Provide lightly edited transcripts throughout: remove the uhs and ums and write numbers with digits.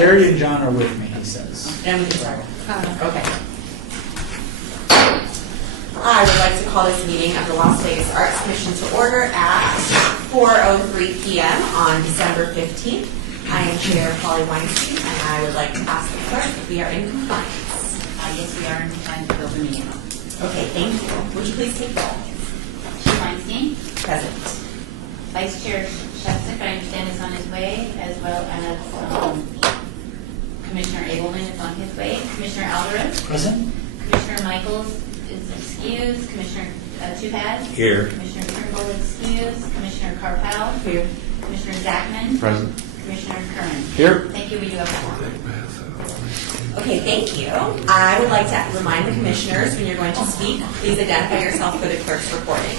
Gary and John are with me, he says. And we can start. Okay. I would like to call this meeting of the Las Vegas Arts Commission to order at 4:03 p.m. on December 15th. I am Chair Polly Weinstein, and I would like to ask the clerk if we are in compliance. Yes, we are in compliance with open meeting law. Okay, thank you. Would you please take roll? Chair Weinstein, Present. Vice Chair Shevchik, I understand is on his way, as well as Commissioner Abelman is on his way. Commissioner Alvarez, Present? Commissioner Michaels is excused. Commissioner Tupad, Here. Commissioner Turnbull excused. Commissioner Carpel, Here. Commissioner Zachman, Present. Commissioner Kern. Here. Thank you. We do have a quorum. Okay, thank you. I would like to remind the commissioners when you're going to speak, please identify yourself for the clerk's recording.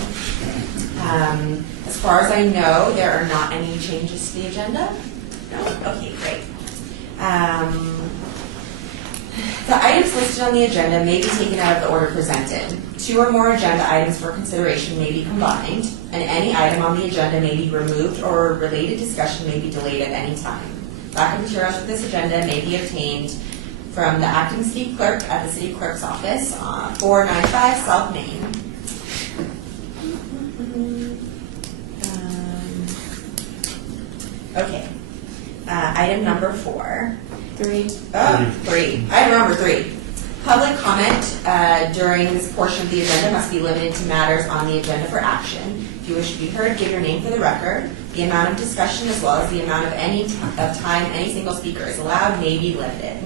As far as I know, there are not any changes to the agenda. No? Okay, great. The items listed on the agenda may be taken out of the order presented. 2 or more agenda items for consideration may be combined, and any item on the agenda may be removed or related discussion may be delayed at any time. Backup materials for this agenda may be obtained from the acting city clerk at the city clerk's office, 495 South Main. Okay. Item number 4. 3. Oh, 3. Item number 3. Public comment during this portion of the agenda must be limited to matters on the agenda for action. If you wish to be heard, give your name for the record. The amount of discussion as well as the amount of time any single speaker is allowed may be limited.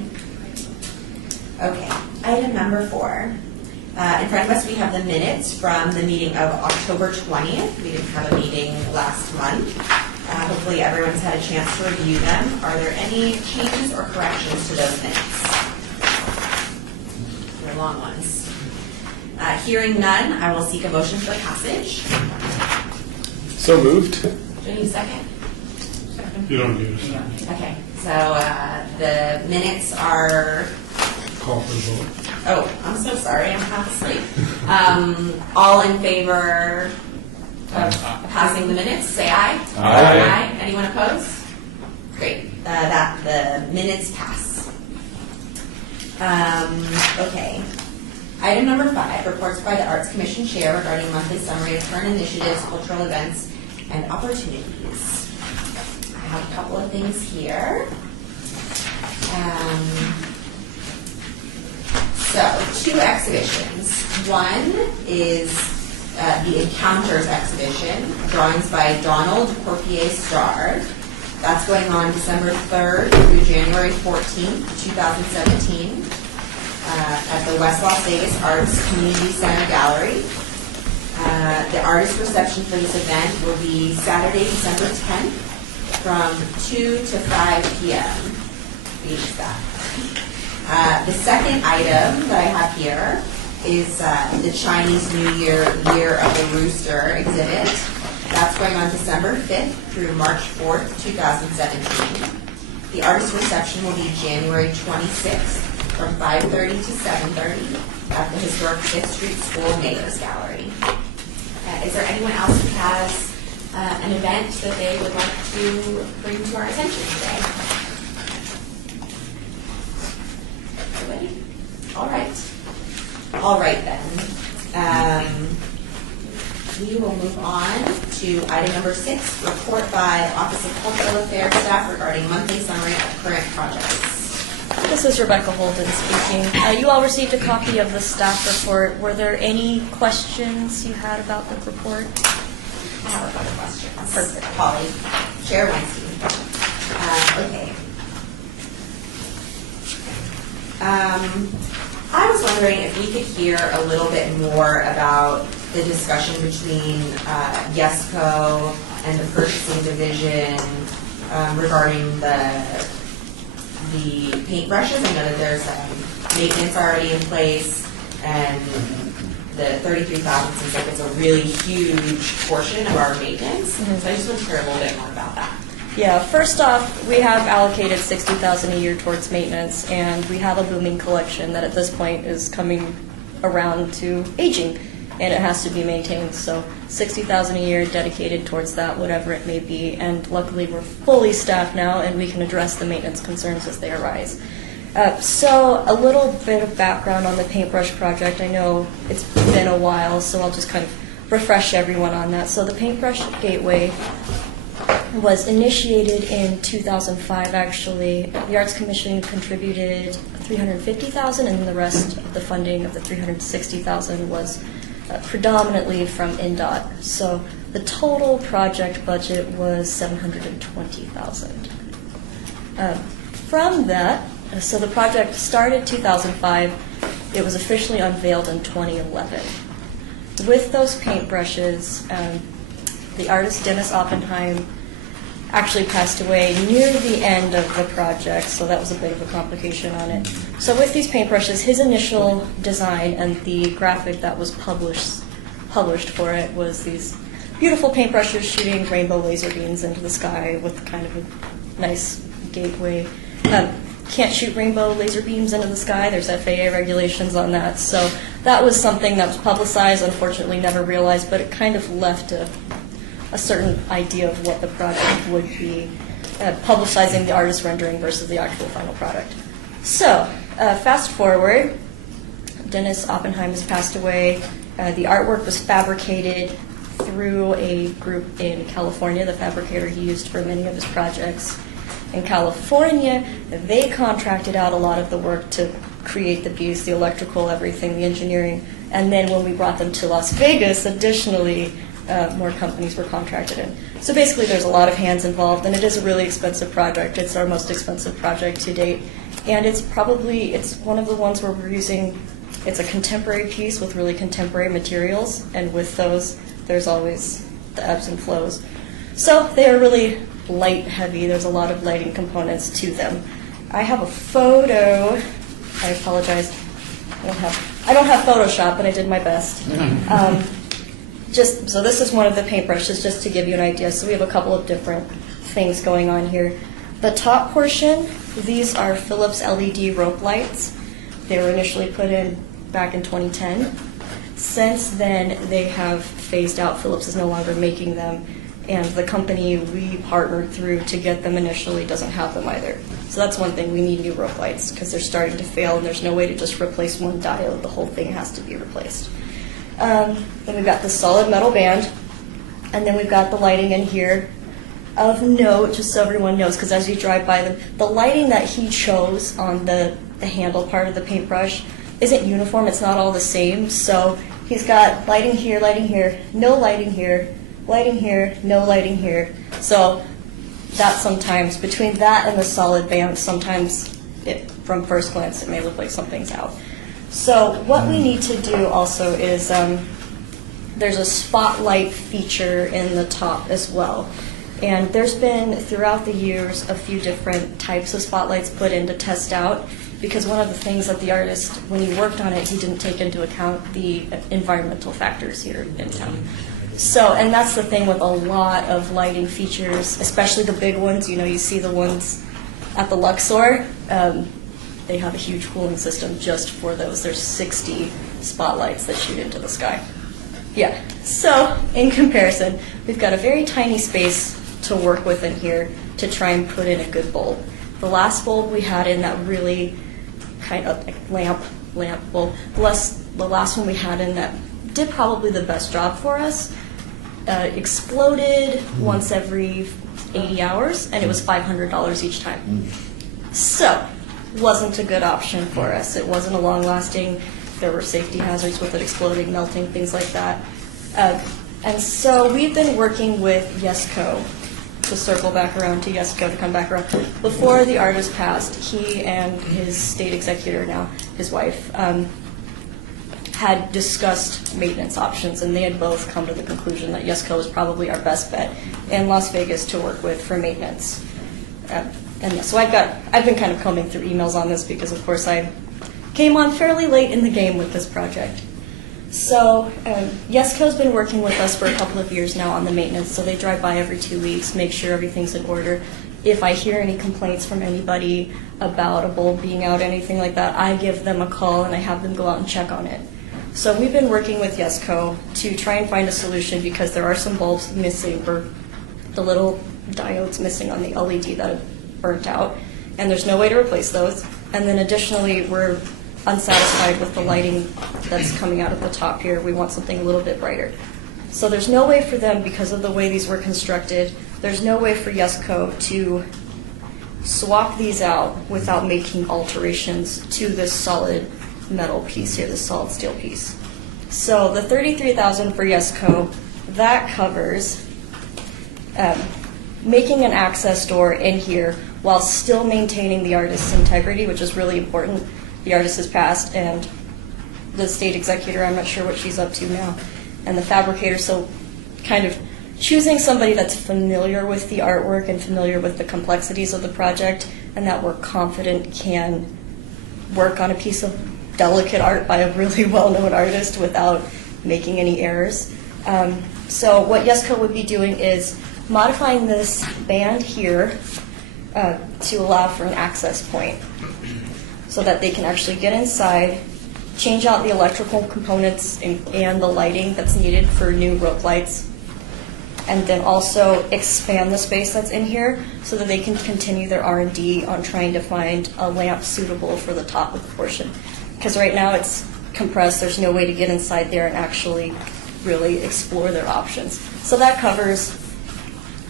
Okay, item number 4. In front of us, we have the minutes from the meeting of October 20th. We didn't have a meeting last month. Hopefully everyone's had a chance to review them. Are there any changes or corrections to those minutes? They're long ones. Hearing none, I will seek a motion for passage. So moved. Do you need a second? You don't need a second. Okay, so the minutes are... Call for the vote. Oh, I'm so sorry. I'm half asleep. All in favor of passing the minutes, say aye. Aye. Anyone opposed? Great. That the minutes pass. Okay. Item number 5, reports by the Arts Commission Chair regarding monthly summary of current initiatives, cultural events, and opportunities. I have a couple of things here. So, 2 exhibitions. One is the Encounters exhibition, drawings by Donald Corpier-Starr. That's going on December 3rd through January 14th, 2017 at the West Las Vegas Arts Community Center Gallery. The artist reception for this event will be Saturday, December 10th from 2 to 5 p.m. The second item that I have here is the Chinese New Year Year of the Rooster exhibit. That's going on December 5th through March 4th, 2017. The artist reception will be January 26th from 5:30 to 7:30 at the historic 5th Street School Mayor's Gallery. Is there anyone else who has an event that they would like to bring to our attention today? Everybody? All right then. We will move on to item number 6, report by Office of Cultural Affairs staff regarding monthly summary of current projects. This is Rebecca Holden speaking. You all received a copy of the staff report. Were there any questions you had about the report? I have a couple questions. Perfect. Polly, Chair Weinstein. Okay. I was wondering if we could hear a little bit more about the discussion between YESCO and the purchasing division regarding the paintbrushes. I know that there's maintenance already in place, and the $33,000 seems like it's a really huge portion of our maintenance. So I just want to hear a little bit more about that. Yeah, first off, we have allocated $60,000 a year towards maintenance, and we have a booming collection that at this point is coming around to aging. and it has to be maintained. So $60,000 a year dedicated towards that, whatever it may be. And luckily, we're fully staffed now, and we can address the maintenance concerns as they arise. So a little bit of background on the paintbrush project. I know it's been a while, so I'll just kind of refresh everyone on that. So the Paintbrush Gateway was initiated in 2005, actually. The Arts Commission contributed $350,000, and the rest of the funding of the $360,000 was predominantly from INDOT. So the total project budget was $720,000. From that, so the project started 2005. It was officially unveiled in 2011. With those paintbrushes, the artist Dennis Oppenheim actually passed away near the end of the project, so that was a bit of a complication on it. So with these paintbrushes, his initial design and the graphic that was published for it was these beautiful paintbrushes shooting rainbow laser beams into the sky with kind of a nice gateway. Can't shoot rainbow laser beams into the sky. There's FAA regulations on that. So that was something that was publicized, unfortunately never realized, but it kind of left a certain idea of what the project would be, publicizing the artist rendering versus the actual final product. So fast forward, Dennis Oppenheim has passed away. The artwork was fabricated through a group in California, the fabricator he used for many of his projects. In California, they contracted out a lot of the work to create the piece, the electrical, everything, the engineering. And then when we brought them to Las Vegas, additionally, more companies were contracted in. So basically there's a lot of hands involved, and it is a really expensive project. It's our most expensive project to date. And it's one of the ones where we're using, it's a contemporary piece with really contemporary materials, and with those, there's always the ebbs and flows. So they are really light heavy. There's a lot of lighting components to them. I have a photo. I apologize. I don't have Photoshop, but I did my best. So this is one of the paintbrushes, just to give you an idea. So we have a couple of different things going on here. The top portion, these are Philips LED rope lights. They were initially put in back in 2010. Since then, they have phased out. Philips is no longer making them. And the company we partnered through to get them initially doesn't have them either. So that's one thing, we need new rope lights because they're starting to fail and there's no way to just replace one diode. The whole thing has to be replaced. Then we've got the solid metal band, and then we've got the lighting in here. Of note, just so everyone knows, because as you drive by them, the lighting that he chose on the handle part of the paintbrush isn't uniform, it's not all the same. So he's got lighting here, no lighting here, lighting here, no lighting here. So that sometimes, between that and the solid band, sometimes from first glance it may look like something's out. So what we need to do also is there's a spotlight feature in the top as well. And there's been, throughout the years, a few different types of spotlights put in to test out, because one of the things that the artist, when he worked on it, he didn't take into account the environmental factors here in town. So, and that's the thing with a lot of lighting features, especially the big ones. You know, you see the ones at the Luxor. They have a huge cooling system just for those. There's 60 spotlights that shoot into the sky. Yeah, so in comparison, we've got a very tiny space to work with in here to try and put in a good bulb. The last bulb we had in that really kind of like lamp bulb, the last one we had in that did probably the best job for us, exploded once every 80 hours, and it was $500 each time. So, wasn't a good option for us. It wasn't a long-lasting. There were safety hazards with it exploding, melting, things like that. And so we've been working with Yesco, to circle back around to Yesco, to come back around. Before the artist passed, he and his state executor now, his wife, had discussed maintenance options, and they had both come to the conclusion that Yesco is probably our best bet in Las Vegas to work with for maintenance. And so I've been kind of combing through emails on this because, of course, I came on fairly late in the game with this project. So Yesco's been working with us for a couple of years now on the maintenance, so they drive by every 2 weeks, make sure everything's in order. If I hear any complaints from anybody about a bulb being out, anything like that, I give them a call and I have them go out and check on it. So we've been working with Yesco to try and find a solution because there are some bulbs missing, or the little diodes missing on the LED that have burnt out, and there's no way to replace those. And then additionally, we're unsatisfied with the lighting that's coming out of the top here. We want something a little bit brighter. So there's no way for them, because of the way these were constructed, there's no way for Yesco to swap these out without making alterations to this solid metal piece here, this solid steel piece. So the $33,000 for Yesco, that covers making an access door in here while still maintaining the artist's integrity, which is really important. The artist has passed, and the state executor, I'm not sure what she's up to now, and the fabricator, so kind of choosing somebody that's familiar with the artwork and familiar with the complexities of the project, and that we're confident can work on a piece of delicate art by a really well-known artist without making any errors. So what Yesco would be doing is modifying this band here to allow for an access point so that they can actually get inside, change out the electrical components and the lighting that's needed for new rope lights, and then also expand the space that's in here so that they can continue their R&D on trying to find a lamp suitable for the top of the portion. Because right now it's compressed, there's no way to get inside there and actually really explore their options. So that covers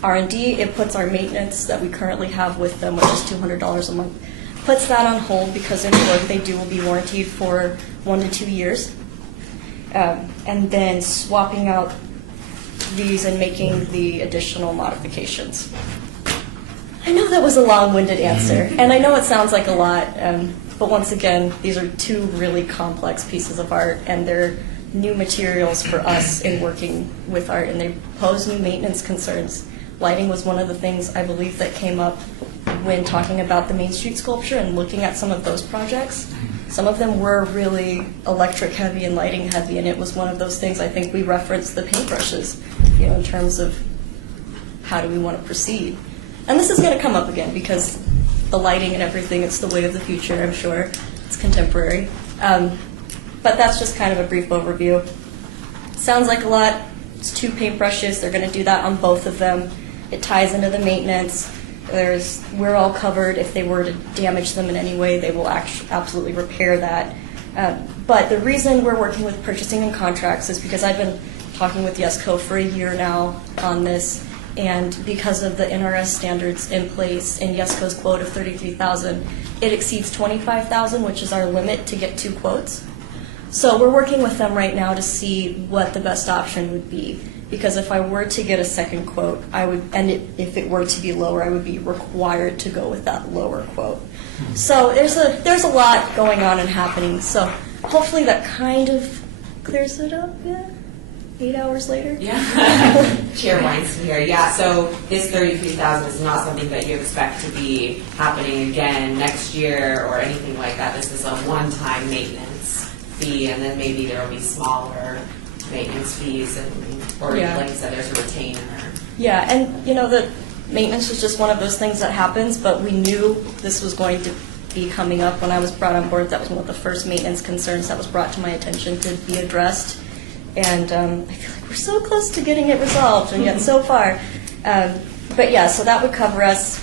R&D. It puts our maintenance that we currently have with them, which is $200 a month, puts that on hold because any work they do will be warranted for 1 to 2 years. And then swapping out these and making the additional modifications. I know that was a long-winded answer, and I know it sounds like a lot, but once again, these are two really complex pieces of art, and they're new materials for us in working with art, and they pose new maintenance concerns. Lighting was one of the things I believe that came up when talking about the Main Street sculpture and looking at some of those projects. Some of them were really electric heavy and lighting heavy, and it was one of those things. I think we referenced the paintbrushes, in terms of how do we want to proceed. And this is going to come up again because the lighting and everything, it's the way of the future, I'm sure. It's contemporary. But that's just kind of a brief overview. Sounds like a lot. It's 2 paintbrushes. They're going to do that on both of them. It ties into the maintenance. We're all covered. If they were to damage them in any way, they will absolutely repair that. But the reason we're working with purchasing and contracts is because I've been talking with Yesco for a year now on this, and because of the NRS standards in place and Yesco's quote of $33,000, it exceeds $25,000, which is our limit to get 2 quotes. So we're working with them right now to see what the best option would be. Because if I were to get a second quote, if it were to be lower, I would be required to go with that lower quote. So there's a lot going on and happening. So hopefully that kind of clears it up. Yeah, 8 hours later. Yeah. Chair Weinstein here. Yeah. So this $33,000 is not something that you expect to be happening again next year or anything like that. This is a one-time maintenance fee, and then maybe there will be smaller maintenance fees, or like you said, there's a retainer. Yeah, and the maintenance was just one of those things that happens, but we knew this was going to be coming up when I was brought on board. That was one of the first maintenance concerns that was brought to my attention to be addressed, and I feel like we're so close to getting it resolved, and yet so far. But yeah, so that would cover us.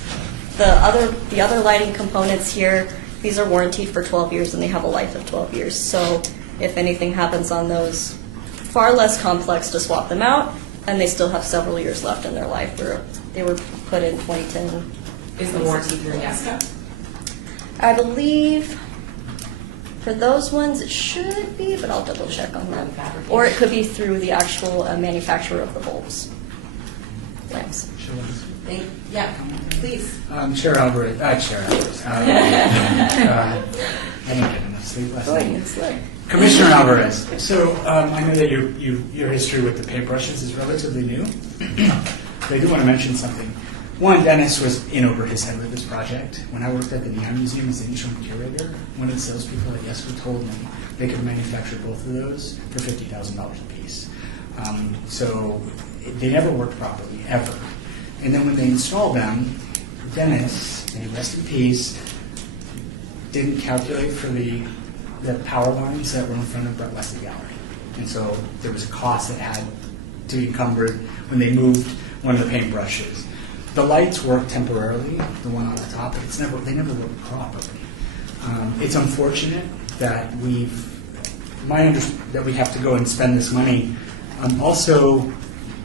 The other lighting components here, these are warranted for 12 years, and they have a life of 12 years. So if anything happens on those, far less complex to swap them out, and they still have several years left in their life. They were put in 2010. Is the warranty through Yesco? I believe for those ones it should be, but I'll double check on that. Or it could be through the actual manufacturer of the bulbs. Lamps. Yeah, please. Chair Alvarez. I didn't get enough sleep last night. Commissioner Alvarez. So I know that your history with the paintbrushes is relatively new. But I do want to mention something. One, Dennis was in over his head with this project. When I worked at the Neon Museum as the interim curator, one of the salespeople at Yesco told me they could manufacture both of those for $50,000 a piece. So they never worked properly, ever. And then when they installed them, Dennis, may he rest in peace, didn't calculate for the the power lines that were in front of Brett Wesley Gallery. And so there was a cost that had to be encumbered when they moved one of the paintbrushes. The lights work temporarily, the one on the top, but they never work properly. It's unfortunate that that we have to go and spend this money. Also,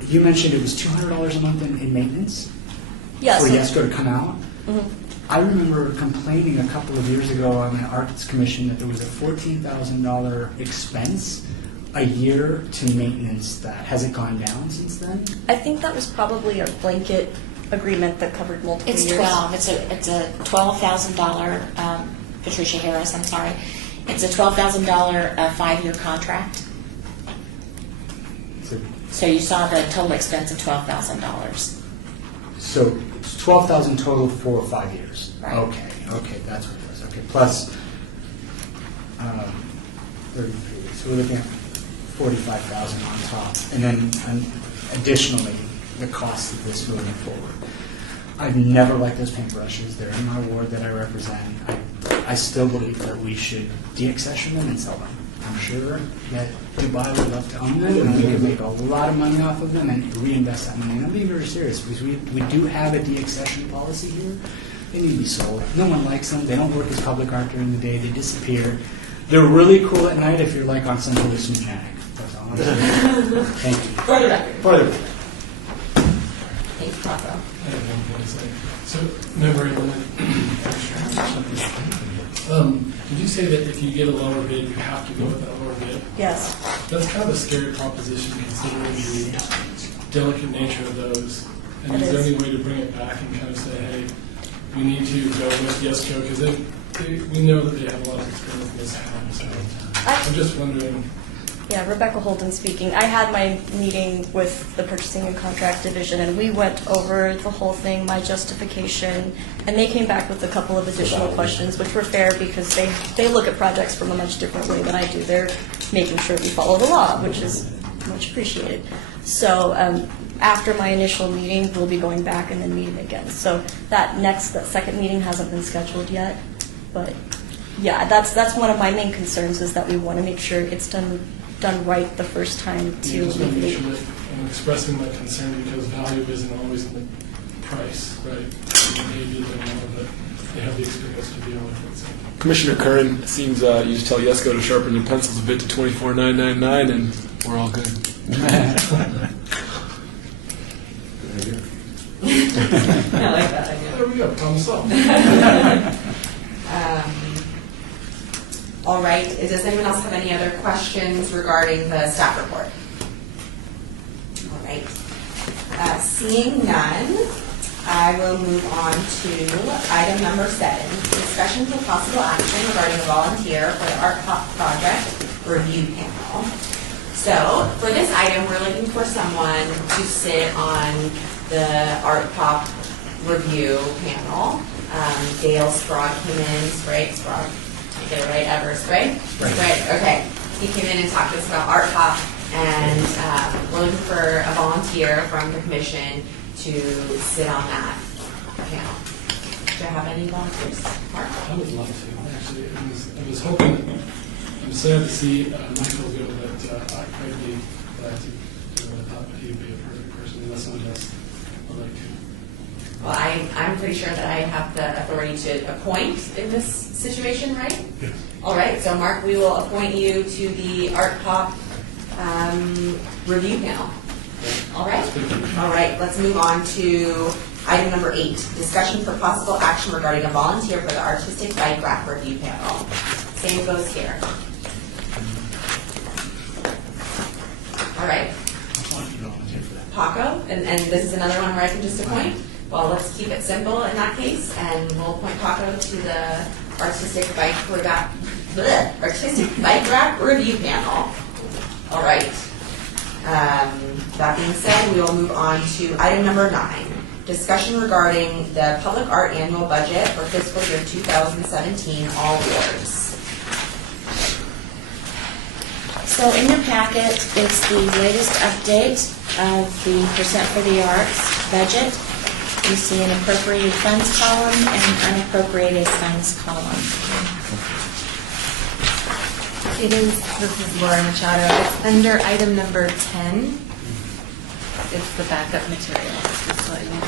you mentioned it was $200 a month in maintenance Yes. for Yesco to come out. I remember complaining a couple of years ago on the Arts Commission that there was a $14,000 expense a year to maintenance that. Has it gone down since then? I think that was probably a blanket agreement that covered multiple It's years. 12. It's a $12,000. Patricia Harris, I'm sorry. It's a $12,000 5-year contract. So you saw the total expense of $12,000. So it's $12,000 total for 5 years. Right. Okay, that's what it was. Okay, plus 33. So we're looking at $45,000 on top, and then additionally the cost of this moving forward. I've never liked those paintbrushes. They're in my ward that I represent. I still believe that we should de-accession them and sell them. I'm sure that Dubai would love to own them, and we could make a lot of money off of them and reinvest that money. And I'm being very serious because we do have a de-accession policy here. They need to be sold. No one likes them. They don't work as public art during the day. They disappear. They're really cool at night if you're like on some hallucinogenic. That's all I'm saying. Thank you. For the record. For the record. Thanks, Paco. I have one thing to say. So, memory limit. Did you say that if you get a lower bid, you have to go with that lower bid? Yes. That's kind of a scary proposition considering the delicate nature of those. And It is there is. any way to bring it back and kind of say, hey, we need to go with Yesco because we know that they have a lot of experience in this town. So I'm just wondering. Yeah, Rebecca Holden speaking. I had my meeting with the Purchasing and Contract Division, and we went over the whole thing, my justification, and they came back with a couple of additional questions, which were fair because they look at projects from a much different way than I do. They're making sure we follow the law, which is much appreciated. So after my initial meeting, we'll be going back and then meeting again. So that second meeting hasn't been scheduled yet, but yeah, that's one of my main concerns is that we want to make sure it's done right the first time You to just want to make sure mitigate. that I'm expressing my concern because value isn't always in the price, right? Maybe they're more, but they have the experience to deal with it. So. Commissioner Curran, it seems you just tell Yesco to sharpen your pencils a bit to $24,999 and we're all good. I like that idea. There we go, problem solved. All right, does anyone else have any other questions regarding the staff report? All right. Seeing none, I will move on to item number 7, discussion for possible action regarding a volunteer for the Art Pop project review panel. So for this item, we're looking for someone to sit on the Art Pop review panel. Dale Sprague came in, Sprague. Get it right, Evers, right? Right, okay. He came in and talked to us about Art Pop, and we're looking for a volunteer from the commission to sit on that panel. Do you have any volunteers? Mark? I would love to, actually. I was hoping, I'm sad to see Michael go, but I'd be glad to do it. I thought he'd be a perfect person, unless someone else would like to. Well, I'm pretty sure that I have the authority to appoint in this situation, right? Yes. All right, so Mark, we will appoint you to the Art Pop review panel. All right? All right, let's move on to item number 8, discussion for possible action regarding a volunteer for the Artistic Bike Rack review panel. Same goes here. All right. Paco, and this is another one where I can just appoint? Well, let's keep it simple in that case, and we'll appoint Paco to the Artistic Bike Rack review panel. All right. That being said, we will move on to item number 9, discussion regarding the public art annual budget for fiscal year 2017, all wards. So in your packet is the latest update of the Percent for the Arts budget. you see an appropriated funds column and an unappropriated funds column. It is, this is Laura Machado. It's under item number 10. It's the backup materials, just so you know.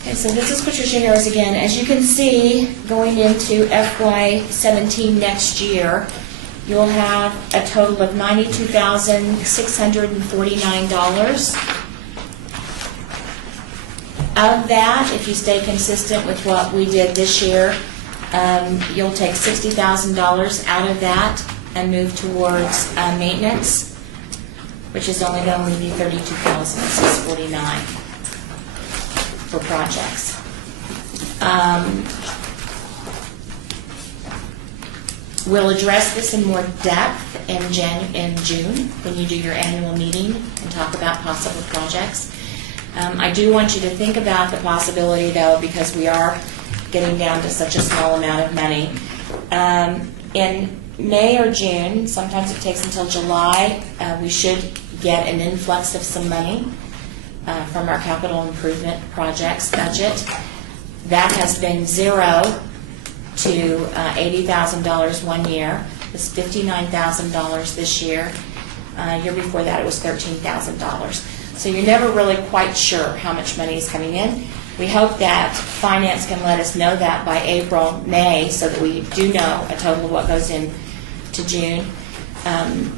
Okay, so this is Patricia Harris again. As you can see, going into FY17 next year, you'll have a total of $92,649. Of that, if you stay consistent with what we did this year, you'll take $60,000 out of that and move towards maintenance, which is only going to leave you $32,649 for projects. We'll address this in more depth in June when you do your annual meeting and talk about possible projects. I do want you to think about the possibility, though, because we are getting down to such a small amount of money. In May or June, sometimes it takes until July, we should get an influx of some money from our capital improvement projects budget. That has been $0 to $80,000 one year. It's $59,000 this year. Year before that, it was $13,000. So you're never really quite sure how much money is coming in. We hope that finance can let us know that by April, May, so that we do know a total of what goes in to June.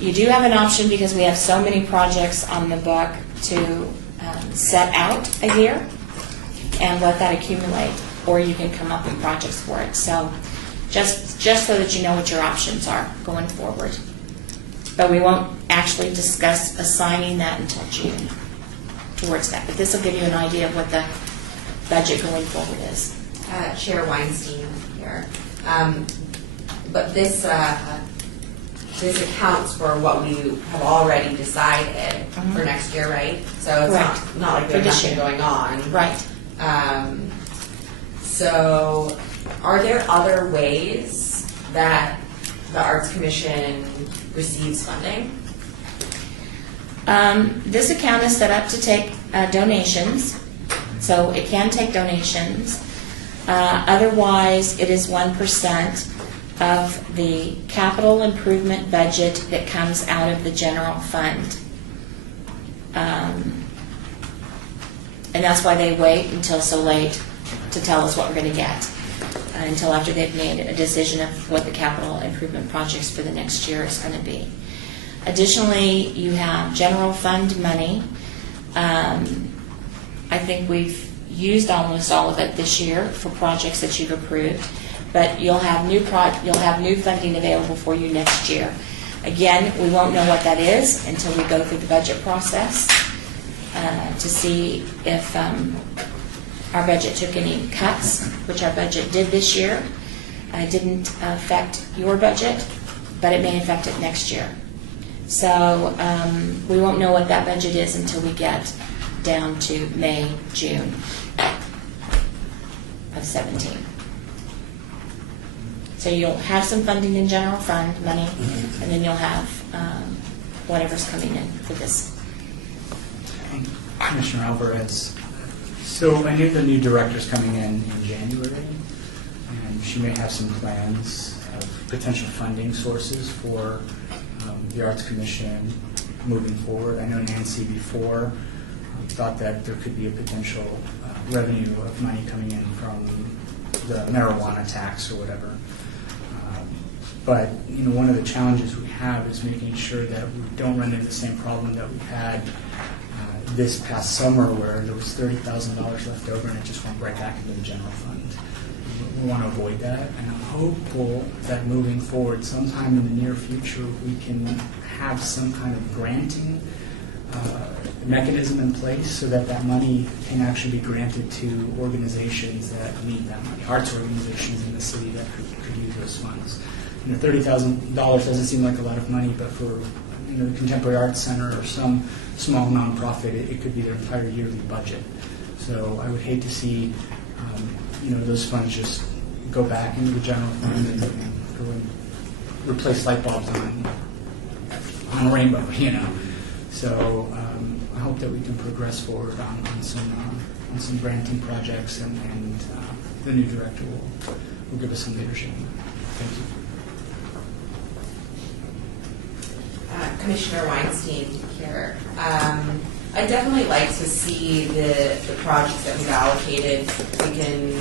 You do have an option, because we have so many projects on the book, to set out a year and let that accumulate, or you can come up with projects for it. So just so that you know what your options are going forward. But we won't actually discuss assigning that until June towards that. But this will give you an idea of what the budget going forward is. Chair Weinstein here. But this accounts for what we have already decided for next year, right? So it's not like there's nothing going on. Right. So are there other ways that the Arts Commission receives funding? This account is set up to take donations, so it can take donations. Otherwise, it is 1% of the capital improvement budget that comes out of the general fund. And that's why they wait until so late to tell us what we're going to get, until after they've made a decision of what the capital improvement projects for the next year is going to be. Additionally, you have general fund money. I think we've used almost all of it this year for projects that you've approved, but you'll have new funding available for you next year. Again, we won't know what that is until we go through the budget process to see if our budget took any cuts, which our budget did this year. It didn't affect your budget, but it may affect it next year. So we won't know what that budget is until we get down to May, June of 17. So you'll have some funding in general fund money, and then you'll have whatever's coming in for this. Commissioner Alvarez. So I knew the new director's coming in January, and she may have some plans of potential funding sources for the Arts Commission moving forward. I know Nancy before thought that there could be a potential revenue of money coming in from the marijuana tax or whatever. But one of the challenges we have is making sure that we don't run into the same problem that we had this past summer, where there was $30,000 left over and it just went right back into the general fund. We want to avoid that, and I'm hopeful that moving forward, sometime in the near future, we can have some kind of granting mechanism in place so that that money can actually be granted to organizations that need that money, arts organizations in the city that could use those funds. $30,000 doesn't seem like a lot of money, but for the Contemporary Arts Center or some small nonprofit, it could be their entire yearly budget. So I would hate to see those funds just go back into the general fund and go and replace light bulbs on on a rainbow, you know. So I hope that we can progress forward on some granting projects, and the new director will give us some leadership. Thank you. Commissioner Weinstein here. I'd definitely like to see the projects that we've allocated. We can,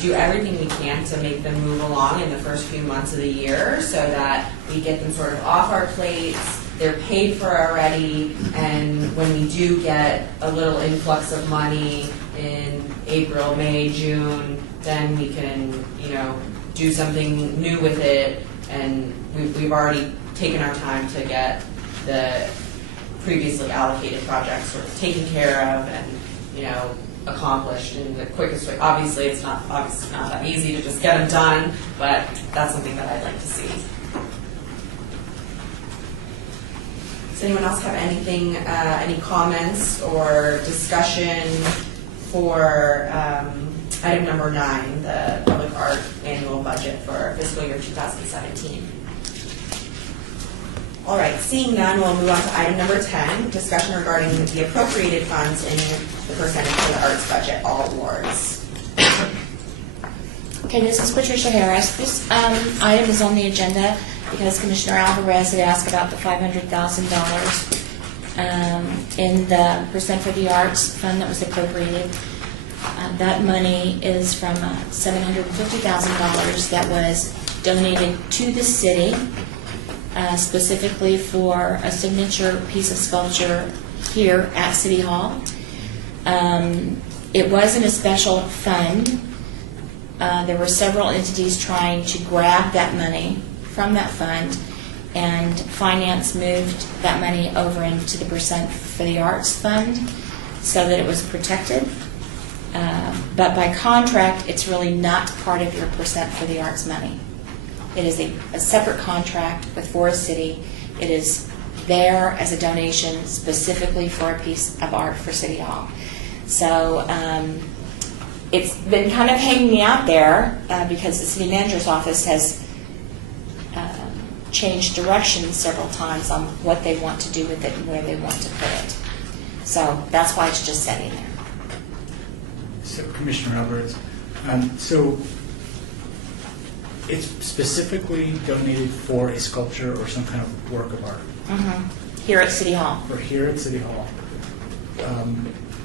do everything we can to make them move along in the first few months of the year, so that we get them sort of off our plates. They're paid for already, and when we do get a little influx of money in April, May, June, then we can, do something new with it. And we've already taken our time to get the previously allocated projects sort of taken care of and, accomplished in the quickest way. Obviously it's not that easy to just get them done, but that's something that I'd like to see. Does anyone else have anything, any comments or discussion for item number 9, the public art annual budget for fiscal year 2017? All right, seeing none, we'll move on to item number 10, discussion regarding the appropriated funds in the percentage for the arts budget, all awards. Okay, this is Patricia Harris. This item is on the agenda because Commissioner Alvarez had asked about the $500,000 in the Percent for the Arts fund that was appropriated. That money is from $750,000 that was donated to the city, specifically for a signature piece of sculpture here at City Hall. It was in a special fund. There were several entities trying to grab that money from that fund, and finance moved that money over into the Percent for the Arts fund so that it was protected. But by contract, it's really not part of your Percent for the Arts money. It is a separate contract with Forest City. It is there as a donation specifically for a piece of art for City Hall. So it's been kind of hanging me out there because the city manager's office has changed direction several times on what they want to do with it and where they want to put it. So that's why it's just sitting there. So, Commissioner Alvarez, so it's specifically donated for a sculpture or some kind of work of art? Here at City Hall. Or here at City Hall.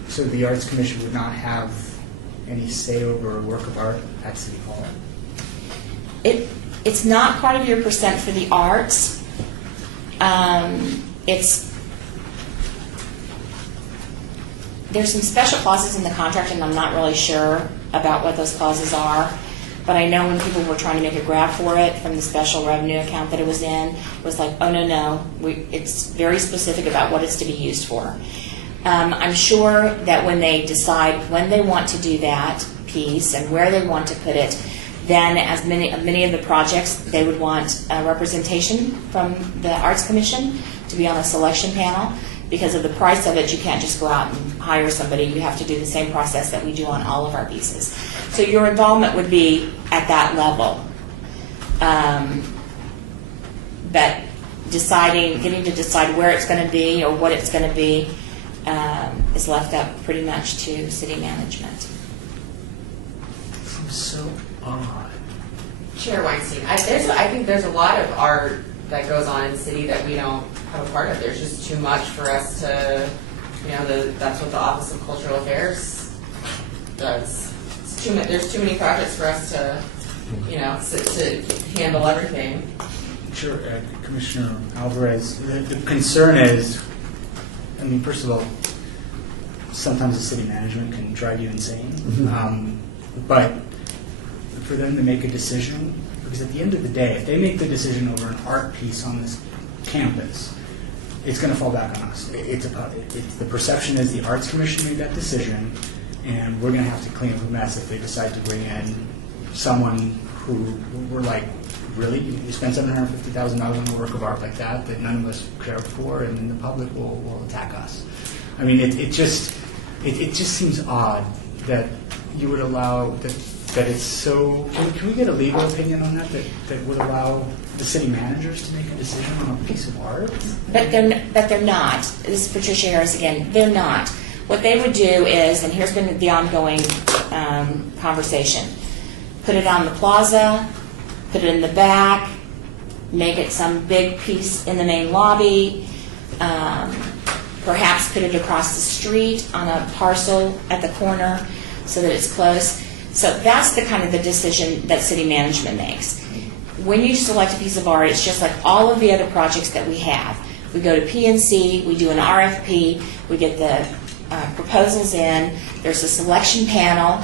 So the Arts Commission would not have any say over a work of art at City Hall? It's not part of your Percent for the Arts. There's some special clauses in the contract, and I'm not really sure about what those clauses are. But I know when people were trying to make a grab for it from the special revenue account that it was in, it was like, oh, no, it's very specific about what it's to be used for. I'm sure that when they decide when they want to do that piece and where they want to put it, then as many of the projects, they would want representation from the Arts Commission to be on a selection panel. Because of the price of it, you can't just go out and hire somebody. You have to do the same process that we do on all of our pieces. So your involvement would be at that level. But getting to decide where it's going to be or what it's going to be is left up pretty much to city management. Seems so odd. Chair Weinstein, I think there's a lot of art that goes on in the city that we don't have a part of. There's just too much for us to, that's what the Office of Cultural Affairs does. There's too many projects for us to, to handle everything. Sure, Commissioner Alvarez, the concern is, first of all, sometimes the city management can drive you insane. But for them to make a decision, because at the end of the day, if they make the decision over an art piece on this campus, it's going to fall back on us. It's the perception is the Arts Commission made that decision, and we're going to have to clean up a mess if they decide to bring in someone who we're like, really? You spend $750,000 on a work of art like that none of us care for, and then the public will attack us. It just seems odd that you would allow that that it's so, can we get a legal opinion on that, that would allow the city managers to make a decision on a piece of art? But they're not. This is Patricia Harris again. They're not. What they would do is, and here's been the ongoing conversation, put it on the plaza, put it in the back, make it some big piece in the main lobby, perhaps put it across the street on a parcel at the corner so that it's close. So that's the kind of the decision that city management makes. When you select a piece of art, it's just like all of the other projects that we have. We go to PNC, we do an RFP, we get the proposals in, there's a selection panel.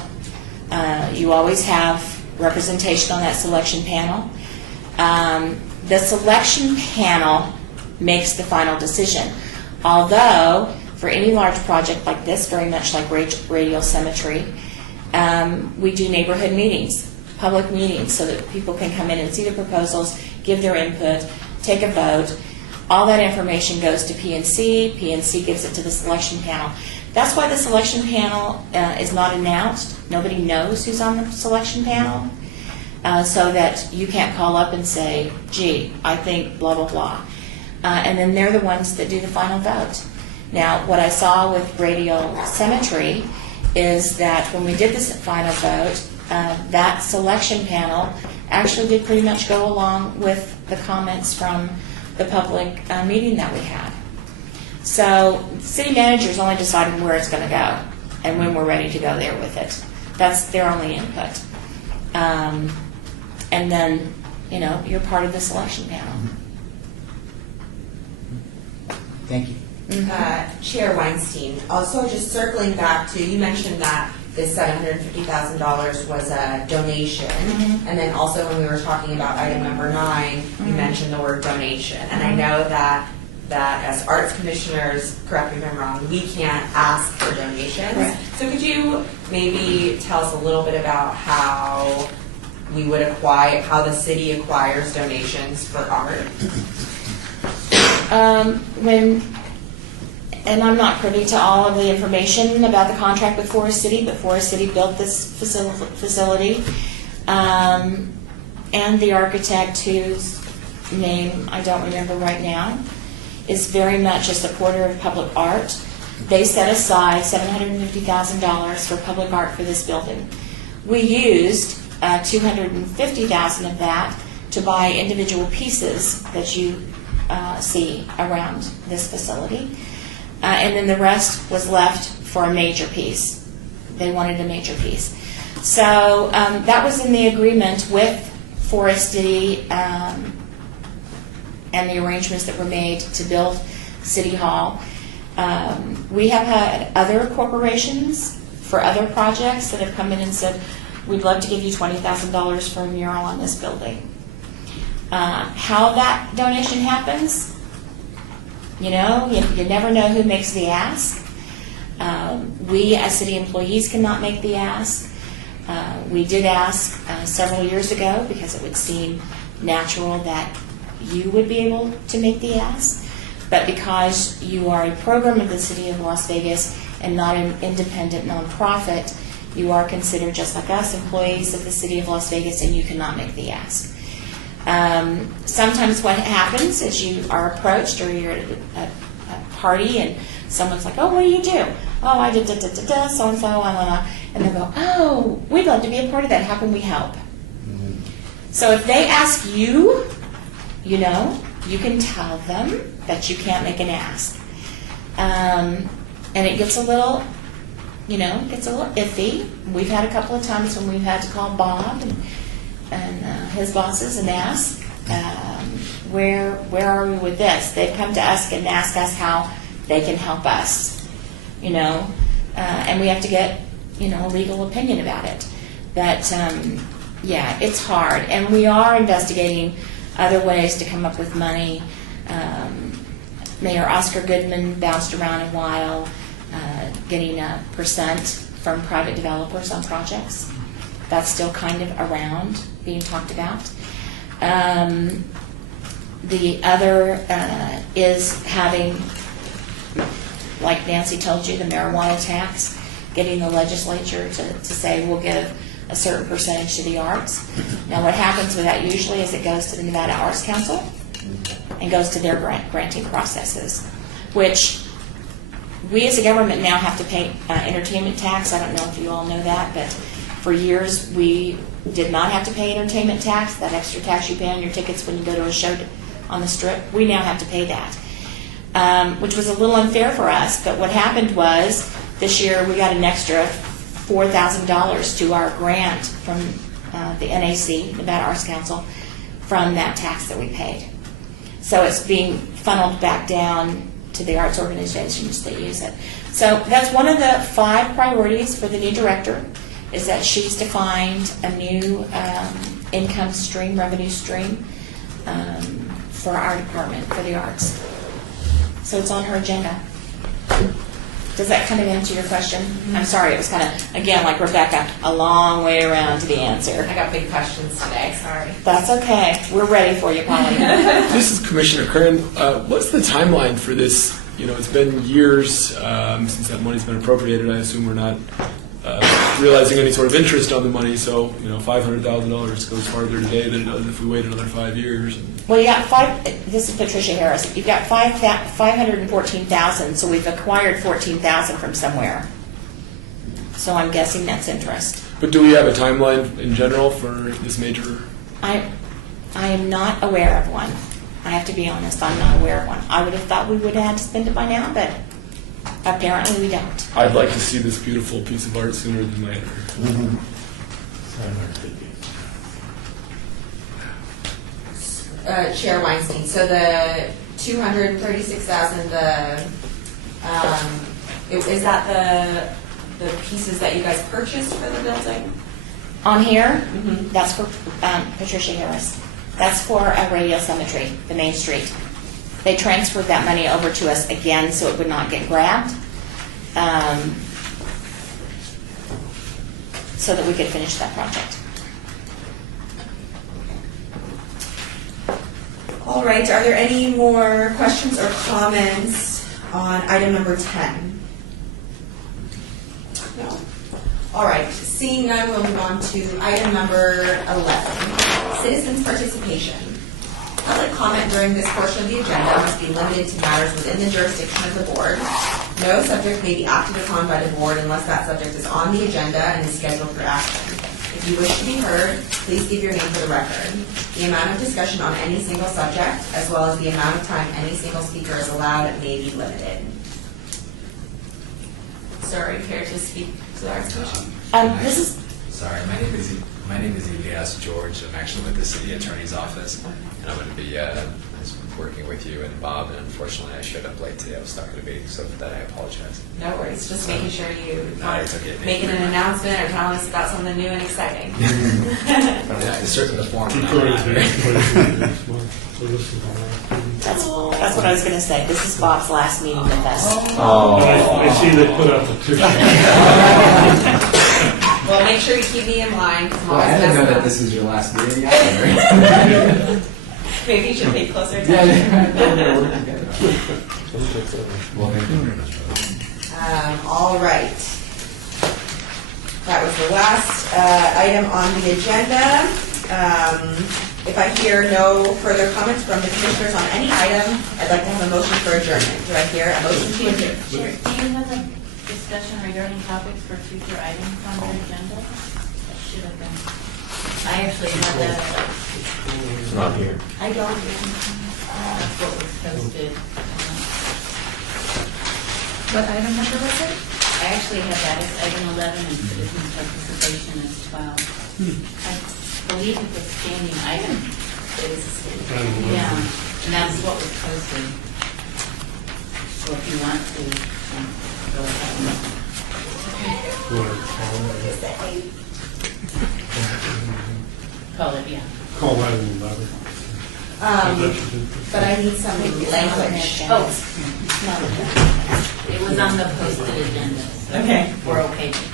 You always have representation on that selection panel. The selection panel makes the final decision. Although, for any large project like this, very much like Radial Cemetery, we do neighborhood meetings, public meetings, so that people can come in and see the proposals, give their input, take a vote. All that information goes to PNC. PNC gives it to the selection panel. That's why the selection panel is not announced. Nobody knows who's on the selection panel, so that you can't call up and say, gee, I think blah, blah, blah. And then they're the ones that do the final vote. Now, what I saw with Radial Cemetery is that when we did this final vote, that selection panel actually did pretty much go along with the comments from the public meeting that we had. So city managers only decided where it's going to go and when we're ready to go there with it. That's their only input. And then, you're part of the selection panel. Thank you. Chair Weinstein, also just circling back to, you mentioned that this $750,000 was a donation, and then also when we were talking about item number 9, you mentioned the word donation, and I know that as arts commissioners, correct me if I'm wrong, we can't ask for donations. Right. So could you maybe tell us a little bit about how we would how the city acquires donations for art? And I'm not privy to all of the information about the contract with Forest City, but Forest City built this facility. And the architect, whose name I don't remember right now, is very much a supporter of public art. They set aside $750,000 for public art for this building. We used $250,000 of that to buy individual pieces that you see around this facility. And then the rest was left for a major piece. They wanted a major piece. So that was in the agreement with Forest City and the arrangements that were made to build City Hall. We have had other corporations for other projects that have come in and said, we'd love to give you $20,000 for a mural on this building. How that donation happens, you never know who makes the ask. We as city employees cannot make the ask. We did ask several years ago because it would seem natural that you would be able to make the ask. But because you are a program of the City of Las Vegas and not an independent nonprofit, you are considered just like us, employees of the City of Las Vegas, and you cannot make the ask. Sometimes what happens is you are approached or you're at a party and someone's like, oh, what do you do? Oh, I did da-da-da-da, so-and-so, and they'll go, oh, we'd love to be a part of that. How can we help? So if they ask you, you can tell them that you can't make an ask. And it gets a little, iffy. We've had a couple of times when we've had to call Bob and his bosses and ask, where are we with this? They've come to us and ask us how they can help us, and we have to get, a legal opinion about it. But, it's hard. And we are investigating other ways to come up with money. Mayor Oscar Goodman bounced around a while, getting a % from private developers on projects. That's still kind of around, being talked about. The other is having, like Nancy told you, the marijuana tax, getting the legislature to say we'll give a certain percentage to the arts. Now, what happens with that usually is it goes to the Nevada Arts Council and goes to their granting processes, which we as a government now have to pay entertainment tax. I don't know if you all know that, but for years we did not have to pay entertainment tax, that extra tax you pay on your tickets when you go to a show on the Strip. We now have to pay that, which was a little unfair for us. But what happened was this year we got an extra $4,000 to our grant from the NAC, Nevada Arts Council, from that tax that we paid. So it's being funneled back down to the arts organizations that use it. So that's one of the 5 priorities for the new director, is that she's defined a new income stream, revenue stream for our department, for the arts. So it's on her agenda. Does that kind of answer your question? I'm sorry, it was kind of, again, like Rebecca, a long way around to the answer. I got big questions today, sorry. That's okay. We're ready for you, Polly. This is Commissioner Kern. What's the timeline for this? You know, it's been years since that money's been appropriated. I assume we're not realizing any sort of interest on the money. So, you know, $500,000 goes farther today than it does if we wait another 5 years. Well, you got this is Patricia Harris. You've got 514,000, so we've acquired 14,000 from somewhere. So I'm guessing that's interest. But do we have a timeline in general for this major? I am not aware of one. I have to be honest, I'm not aware of one. I would have thought we would have had to spend it by now, but apparently we don't. I'd like to see this beautiful piece of art sooner than later. Chair Weinstein, so the 236,000, is that the pieces that you guys purchased for the building? On here, that's for Patricia Harris. That's for Radio Cemetery, the Main Street. They transferred that money over to us again so it would not get grabbed, so that we could finish that project. All right, are there any more questions or comments on item number 10? No? All right, seeing none, we'll move on to item number 11, citizens' participation. Public comment during this portion of the agenda must be limited to matters within the jurisdiction of the board. No subject may be acted upon by the board unless that subject is on the agenda and is scheduled for action. If you wish to be heard, please give your name for the record. The amount of discussion on any single subject, as well as the amount of time any single speaker is allowed, may be limited. Sorry, care to speak to the Arts Commission? This is. Sorry, my name is Elias George. I'm actually with the City Attorney's Office, and I'm going to be working with you and Bob. And unfortunately, I showed up late today. I was stuck at a meeting, so for that I apologize. No worries, just making sure you It's okay. making an announcement or telling us about something new and exciting. Yeah, it's certainly the form. That's what I was going to say. This is Bob's last meeting with us. I see they put out the picture. Well, make sure you keep me in line. Well, I didn't know that this is your last meeting yet. Maybe you should pay closer Yeah, attention. we're working together. Well, thank you very much. All right. That was the last item on the agenda. If I hear no further comments from the commissioners on any item, I'd like to have a motion for adjournment. Do I hear a motion to adjourn? Chair, do you have a discussion regarding topics for future items on the agenda? That should have been. I actually had that. It's not here. I don't. That's what was posted. What item number was it? I actually had that as item 11 and citizens participation as 12. I believe it's a standing item. Yeah, and that's what was posted. So if you want to, go ahead and call it, yeah. Call that in the letter. But I need some language. Oh, it was on the posted agenda. So Okay. we're okay to do it.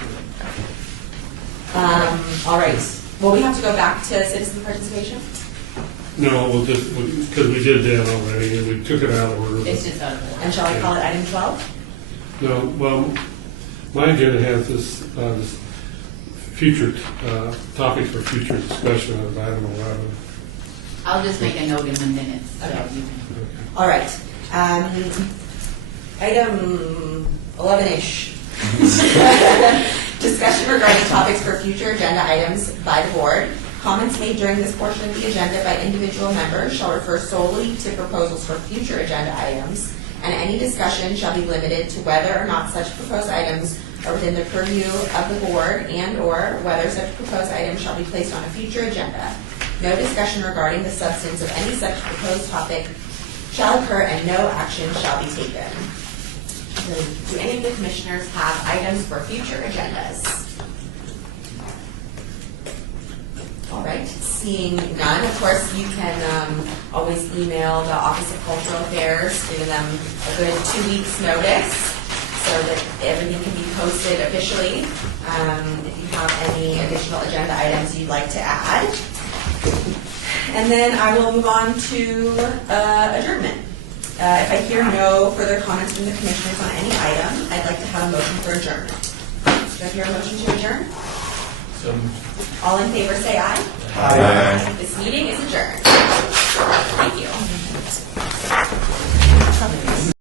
All right. Well, we have to go back to citizen participation? No, we'll just, because we did that already, and we took it out of order. It's just out of order. And shall I call it item 12? No, well, my agenda has this future topics for future discussion of item 11. I'll just make a note in the minutes, so Okay. you can. All right. Item 11-ish. Discussion regarding topics for future agenda items by the board. Comments made during this portion of the agenda by individual members shall refer solely to proposals for future agenda items, and any discussion shall be limited to whether or not such proposed items are within the purview of the board and/or whether such proposed items shall be placed on a future agenda. No discussion regarding the substance of any such proposed topic shall occur and no action shall be taken. Do any of the commissioners have items for future agendas? All right, seeing none, of course, you can always email the Office of Cultural Affairs, giving them a good 2 weeks' notice so that everything can be posted officially. If you have any additional agenda items you'd like to add. And then I will move on to adjournment. If I hear no further comments from the commissioners on any item, I'd like to have a motion for adjournment. Do I hear a motion to adjourn? All in favor say aye. Aye. This meeting is adjourned. Thank you.